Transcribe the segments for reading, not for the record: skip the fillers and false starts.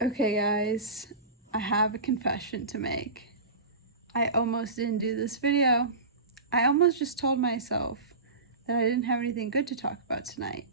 Okay guys, I have a confession to make. I almost didn't do this video. I almost just told myself that I didn't have anything good to talk about tonight.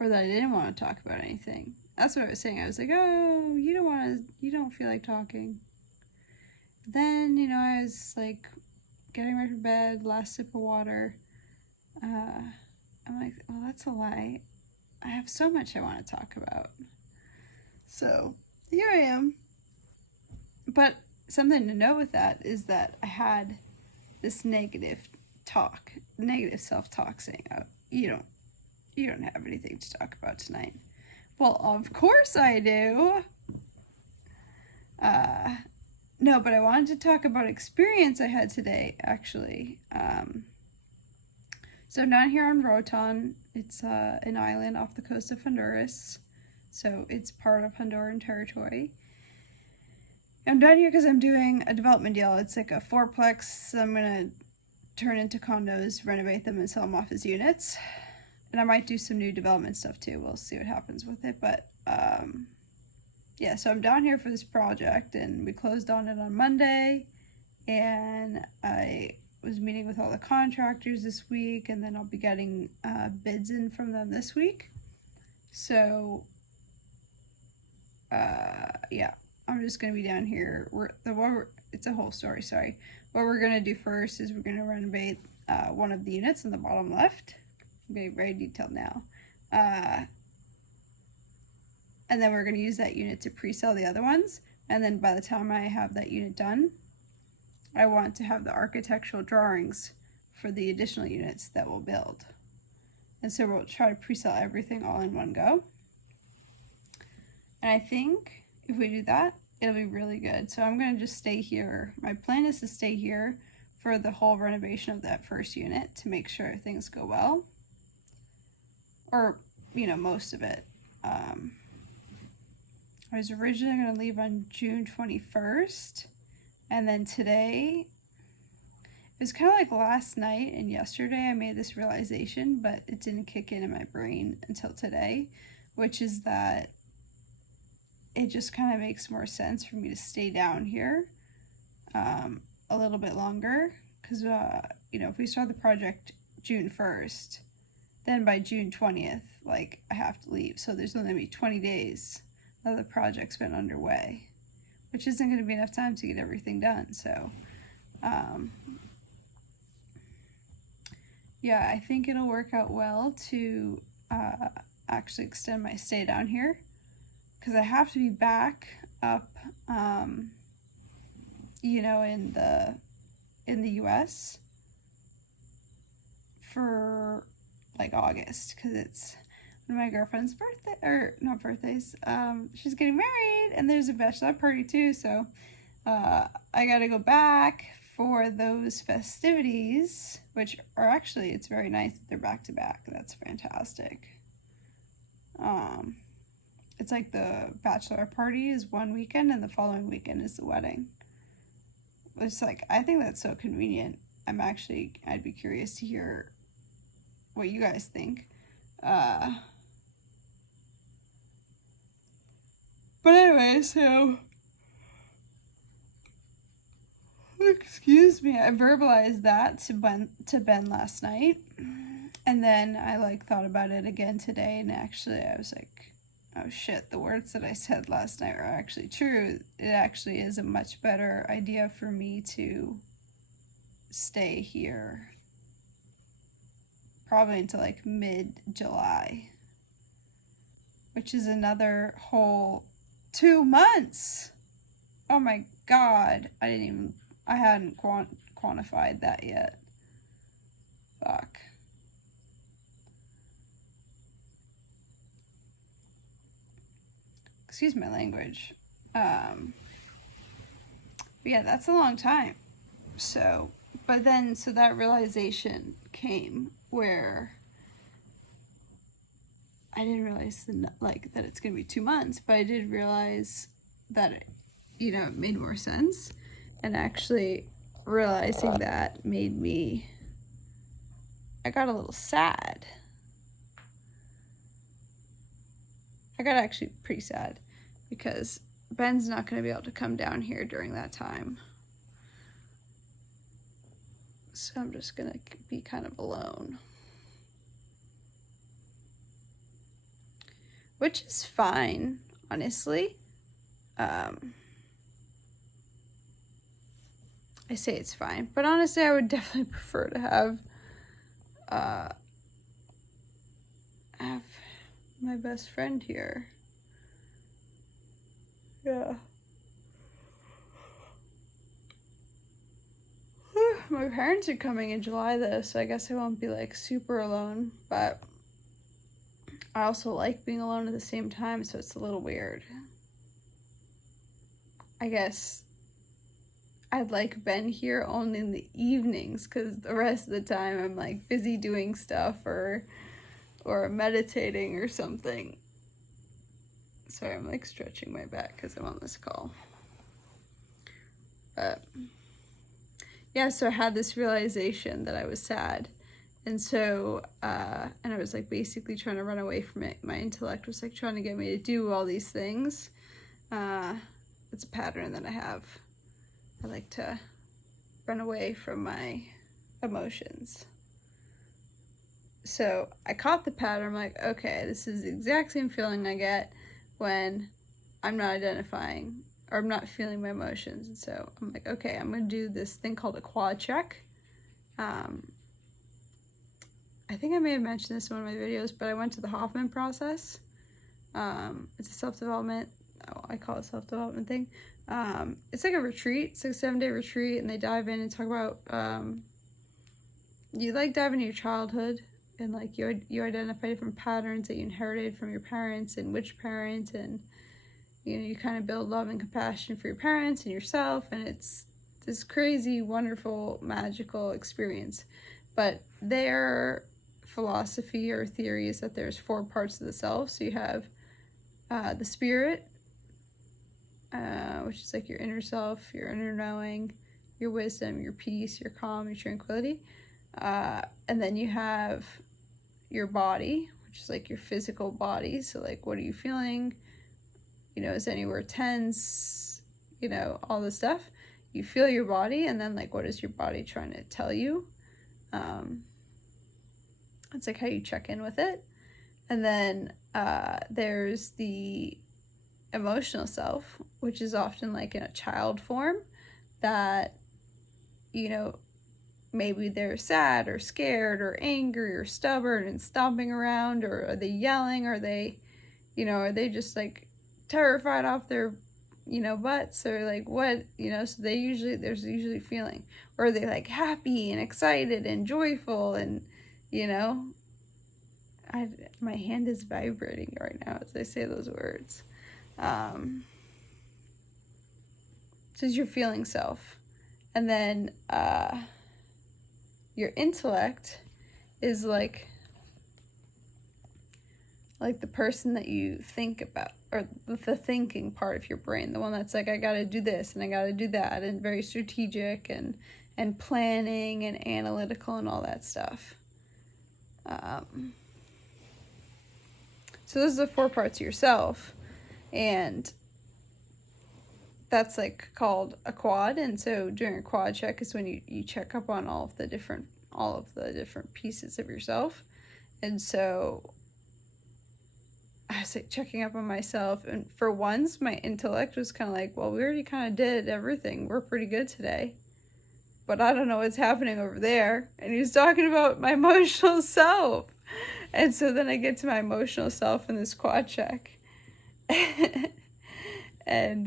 Or that I didn't want to talk about anything. That's what I was saying. I was like, oh, you don't feel like talking. Then, I was like getting ready for bed, last sip of water. I'm like, well, that's a lie. I have so much I want to talk about. So here I am. But something to note with that is that I had this negative self-talk saying, oh, you don't have anything to talk about tonight. Well, of course I do. No, but I wanted to talk about experience I had today, actually. So down here on Rotan, it's an island off the coast of Honduras. So it's part of Honduran territory. I'm down here because I'm doing a development deal. It's like a fourplex. I'm going to turn into condos, renovate them, and sell them off as units. And I might do some new development stuff too. We'll see what happens with it. But yeah, so I'm down here for this project, and we closed on it on Monday. And I was meeting with all the contractors this week, and then I'll be getting bids in from them this week. So yeah, I'm just going to be down here. It's a whole story, sorry. What we're going to do first is we're going to renovate one of the units in the bottom left. I'm getting very detailed now. And then we're going to use that unit to pre-sell the other ones. And then by the time I have that unit done, I want to have the architectural drawings for the additional units that we'll build. And so we'll try to pre-sell everything all in one go. And I think if we do that, it'll be really good. So I'm going to just stay here. My plan is to stay here for the whole renovation of that first unit to make sure things go well. Or, most of it. I was originally going to leave on June 21st. And then today, it was kind of like last night and yesterday I made this realization, but it didn't kick in my brain until today, which is that it just kind of makes more sense for me to stay down here a little bit longer. Because, if we start the project June 1st, then by June 20th, I have to leave. So there's only going to be 20 days that the project's been underway, which isn't going to be enough time to get everything done. So, yeah, I think it'll work out well to actually extend my stay down here, because I have to be back up, in the U.S. for August, because it's one of my girlfriend's birthday, or not birthdays. She's getting married, and there's a bachelor party too. So I gotta go back for those festivities, which are actually, it's very nice that they're back to back. That's fantastic. It's like the bachelor party is one weekend and the following weekend is the wedding. It's I think that's so convenient. I'd be curious to hear what you guys think. But anyway, so excuse me, I verbalized that to Ben last night, and then I thought about it again today, and actually I was like, oh shit, the words that I said last night are actually true. It actually is a much better idea for me to stay here probably until mid-July, which is another whole 2 months. Oh my god, I hadn't quantified that yet. Fuck. Excuse my language. But yeah, that's a long time. So that realization came where I didn't realize that it's gonna be 2 months, but I did realize that it made more sense, and actually realizing that made me, I got a little sad. I got actually pretty sad because Ben's not going to be able to come down here during that time. So I'm just going to be kind of alone. Which is fine, honestly. I say it's fine, but honestly, I would definitely prefer to have my best friend here. Yeah. My parents are coming in July though, so I guess I won't be like super alone, but I also like being alone at the same time, so it's a little weird. I guess I'd like Ben here only in the evenings, because the rest of the time I'm like busy doing stuff or meditating or something. Sorry, I'm like stretching my back because I'm on this call. But yeah, so I had this realization that I was sad. And so, and I was like basically trying to run away from it. My intellect was like trying to get me to do all these things. It's a pattern that I have. I like to run away from my emotions. So I caught the pattern. I'm like, okay, this is the exact same feeling I get when I'm not identifying or I'm not feeling my emotions. And so I'm like, okay, I'm going to do this thing called a quad check. I think I may have mentioned this in one of my videos, but I went to the Hoffman process. It's a self-development, I call it self-development thing. It's like a retreat. It's like a 7-day retreat, and they dive in and talk about, you like dive into your childhood, and like you identify different patterns that you inherited from your parents and which parent, and you know, you kind of build love and compassion for your parents and yourself, and it's this crazy, wonderful, magical experience. But their philosophy or theory is that there's 4 parts of the self. So you have the spirit, which is like your inner self, your inner knowing, your wisdom, your peace, your calm, your tranquility. And then you have your body, which is like your physical body. So like, what are you feeling? You know, is anywhere tense? You know, all this stuff. You feel your body, and then like, what is your body trying to tell you? It's like how you check in with it. And then there's the emotional self, which is often like in a child form, that, you know, maybe they're sad or scared or angry or stubborn and stomping around, or are they yelling? Are they, you know, are they just like terrified off their, you know, butts, or like what, you know? So there's usually feeling, or are they like happy and excited and joyful, and you know, my hand is vibrating right now as I say those words. So it's your feeling self. And then your intellect is like the person that you think about, or the thinking part of your brain, the one that's like, I gotta do this and I gotta do that, and very strategic and planning and analytical and all that stuff. So those are the 4 parts of yourself, and that's like called a quad. And so during a quad check is when you check up on all of the different pieces of yourself. And so I was like checking up on myself, and for once my intellect was kind of like, well, we already kind of did everything, we're pretty good today, but I don't know what's happening over there. And he was talking about my emotional self. And so then I get to my emotional self in this quad check. And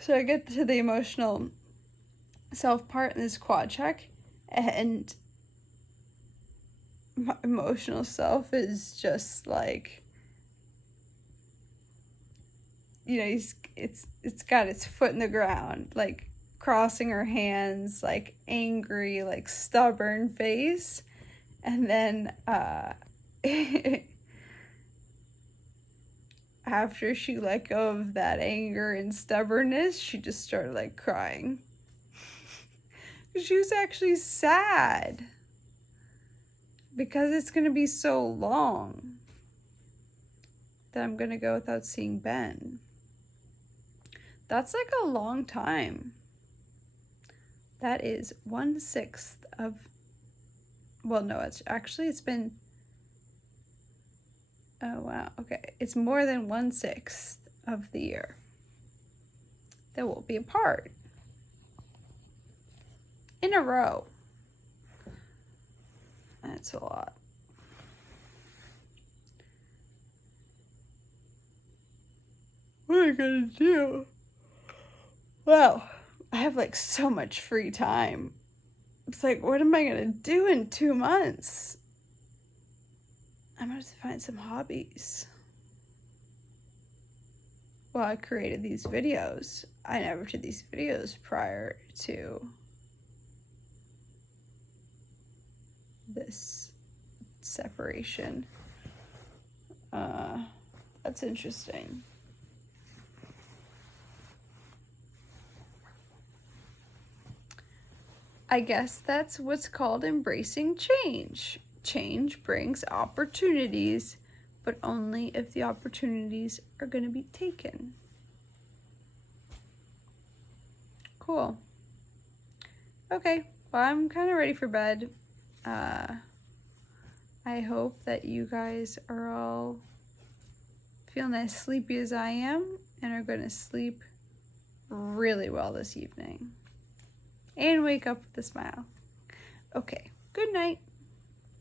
so I get to the emotional self part in this quad check, and my emotional self is just like, you know, it's got its foot in the ground, like crossing her hands, like angry, like stubborn face. And then after she let go of that anger and stubbornness, she just started like crying. She was actually sad. because it's going to be so long that I'm going to go without seeing Ben. That's like a long time. That is 1/6 of, well, no, it's been, oh wow, okay. It's more than 1/6 of the year that we'll be apart in a row. That's a lot. What are you gonna do? Wow, I have like so much free time. It's like, what am I gonna do in 2 months? I'm gonna have to find some hobbies. Well, I created these videos. I never did these videos prior to this separation. That's interesting. I guess that's what's called embracing change. Change brings opportunities, but only if the opportunities are going to be taken. Cool. Okay, well, I'm kind of ready for bed. I hope that you guys are all feeling as sleepy as I am and are going to sleep really well this evening and wake up with a smile. Okay, good night.